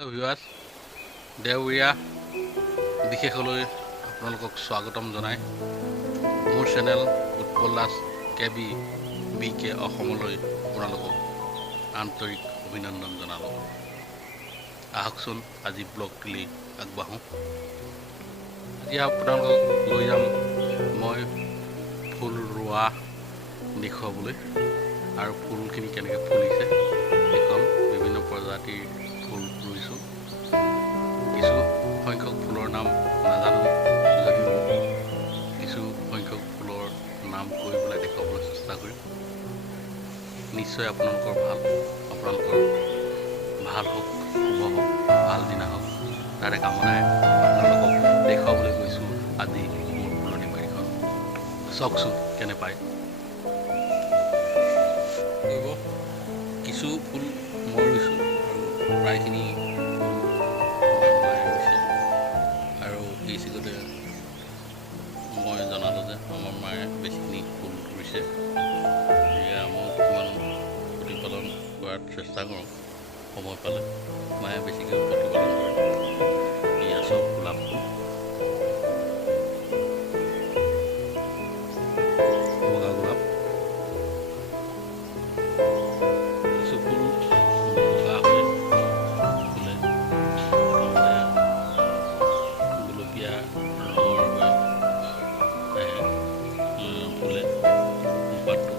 Viewers দেওবৰীয়া বিশেষলৈ আপোনালোকক স্বাগতম জনাই মোৰ চেনেল উৎপল দাস KBBK অসমলৈ আপোনালোকক আন্তৰিক অভিনন্দন জনালোঁ। আহকচোন আজি ব্লগটিলৈ আগবাঢ়োঁ। আজি আপোনালোকক লৈ যাম মই ফুল ৰোৱা দেখুৱাবলৈ আৰু ফুলখিনি কেনেকৈ ফুলিছে দেখুৱাম। বিভিন্ন প্ৰজাতিৰ ফুল ৰুইছোঁ। কিছু সংখ্যক ফুলৰ নাম নাজানো যদিও কিছু সংখ্যক ফুলৰ নাম কৈ পেলাই দেখুৱাবলৈ চেষ্টা কৰিম। নিশ্চয় আপোনালোকৰ ভাল হওক, শুভ হওক, ভাল দিনা হওক, তাৰে কামনাৰে আপোনালোকক দেখুৱাবলৈ গৈছোঁ আজি মোৰ ফুলনি বাৰীখন। চাওকচোন কেনে পায়। কিছু ফুল মই ৰুইছোঁ আৰু প্ৰায়খিনি মায়ে ৰুইছে। আৰু এই চিগতে মই জনালোঁ যে আমাৰ মায়ে বেছিখিনি ফুল ৰুইছে। এয়া মই কিমান প্ৰতিপালন কৰাত চেষ্টা কৰোঁ, সময় পালে মায়ে বেছিকৈ প্ৰতিপালন কৰে। এয়া চব গোলাপ ফুল, বগা গোলাপ। কিছু ফুল বগা হৈ ফুলে, গুলপীয়া ৰঙৰ হৈ ফুলে পাতটো।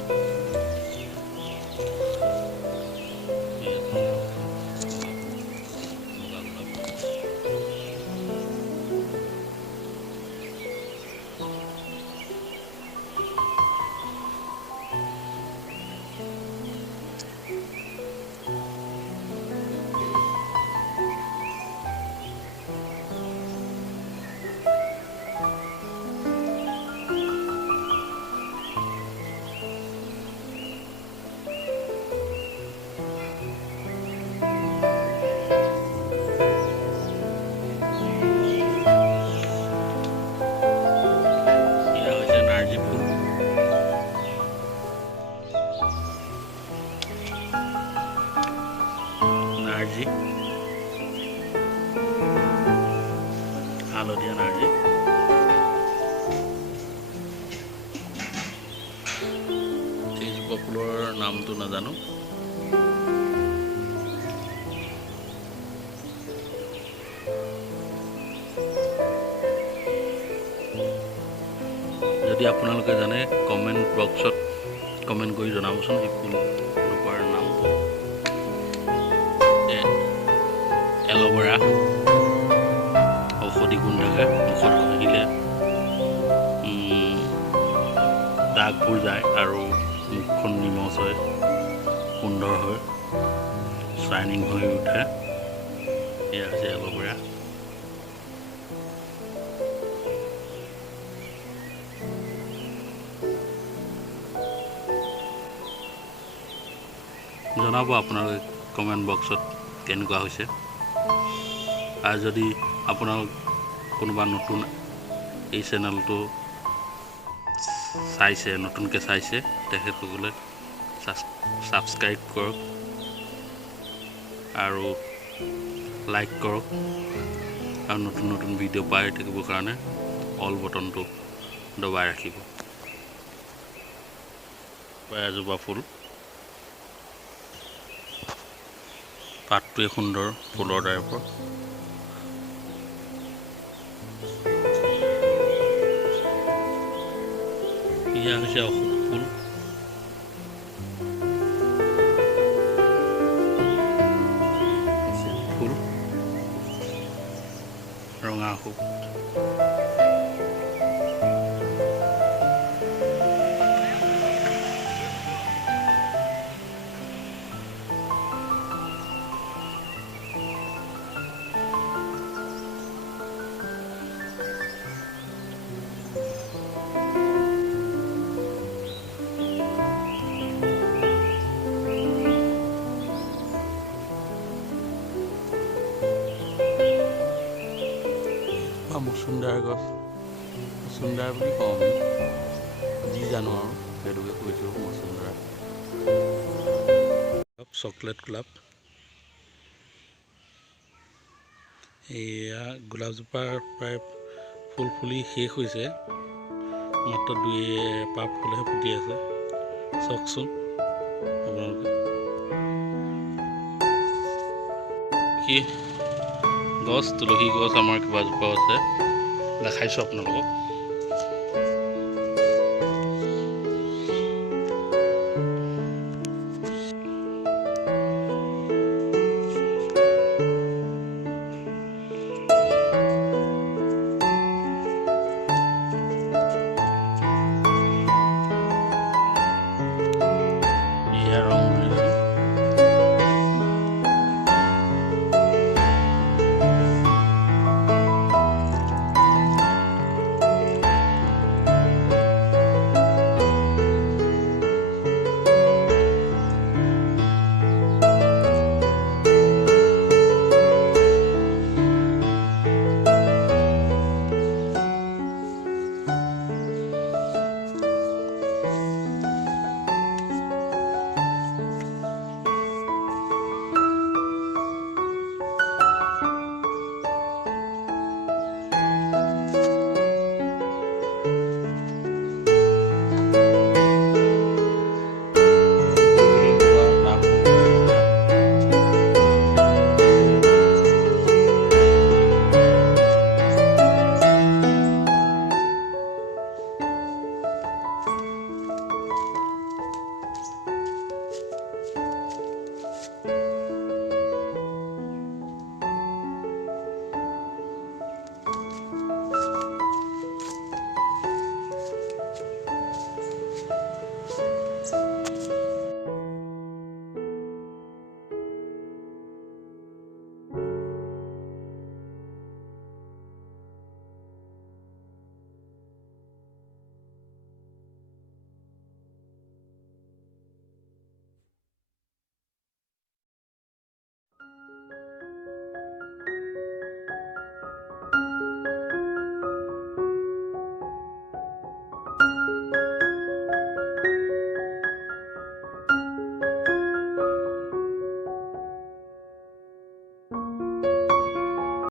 বগা গোলাপ নাৰ্জী, হালধীয়া নাৰ্জী। এইজোপা ফুলৰ নামটো নাজানো। যদি আপোনালোকে জানে কমেণ্ট বক্সত কমেণ্ট কৰি জনাবচোন এই ফুলজোপাৰ নামটো। এল'ভেৰা ঔষধি গুণ থাকে, মুখত ঘঁহিলে দাগবোৰ যায় আৰু মুখখন নিমজ হয়, সুন্দৰ হয়, শ্বাইনিং হৈ উঠে। এয়া হৈছে এল'ভেৰা। জনাব আপোনালোকে কমেণ্ট বক্সত কেনেকুৱা হৈছে। আৰু যদি আপোনালোক কোনোবা নতুন এই চেনেলটো চাইছে, নতুনকৈ চাইছে, তেখেতসকলে ছাবস্ক্ৰাইব কৰক আৰু লাইক কৰক আৰু নতুন নতুন ভিডিঅ' পাই থাকিবৰ কাৰণে অল বটনটো দবাই ৰাখিব। এজোপা ফুল, পাতটোৱে সুন্দৰ ফুলৰ টাইপৰ। এয়া হৈছে অশোক ফুল। ফুল ৰঙা অশোক। মচুন্দাৰ গছ, মচুন্দাৰ বুলি কওঁ আমি, যি জানো আৰু সেইটোকে কৈছোঁ মচুন্দাৰ। চকলেট গোলাপ, এয়া গোলাপজোপাৰ প্ৰায় ফুল ফুলি শেষ হৈছে, মাত্ৰ দুই এপাহ ফুলহে ফুটি আছে। চাওকচোন আপোনালোকে কি গছ, তুলসী গছ আমাৰ কেইবাজোপাও আছে, দেখাইছোঁ আপোনালোকক।